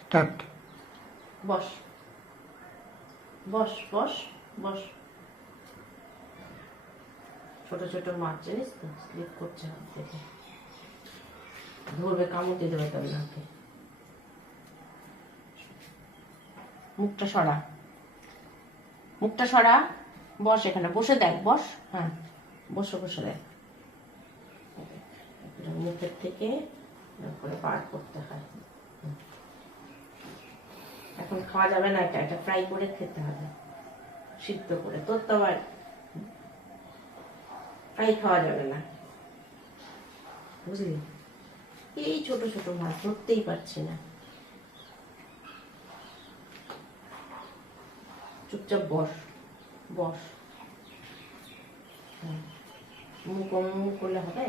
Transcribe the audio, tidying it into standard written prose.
Start. বস বস বস বস। ছোট ছোট মাছ জানিস তো, স্লিপ করছে হাত থেকে, ধরবে, কামড়তে দেবে তোর নাকে। মুখটা সরা, মুখটা সরা। বস এখানে, বসে দেখ, বস। হ্যাঁ, বসে বসে দেখ। মুখের থেকে করে বার করতে হয়। এখন খাওয়া যাবে না, এটা এটা ফ্রাই করে খেতে হবে, সিদ্ধ করে। তোর তো আবার ফ্রাই খাওয়া যাবে না, বুঝলি? এই ছোট ছোট মাছ ধরতেই পারছি না। চুপচাপ বস, বস। মুখ করলে হবে?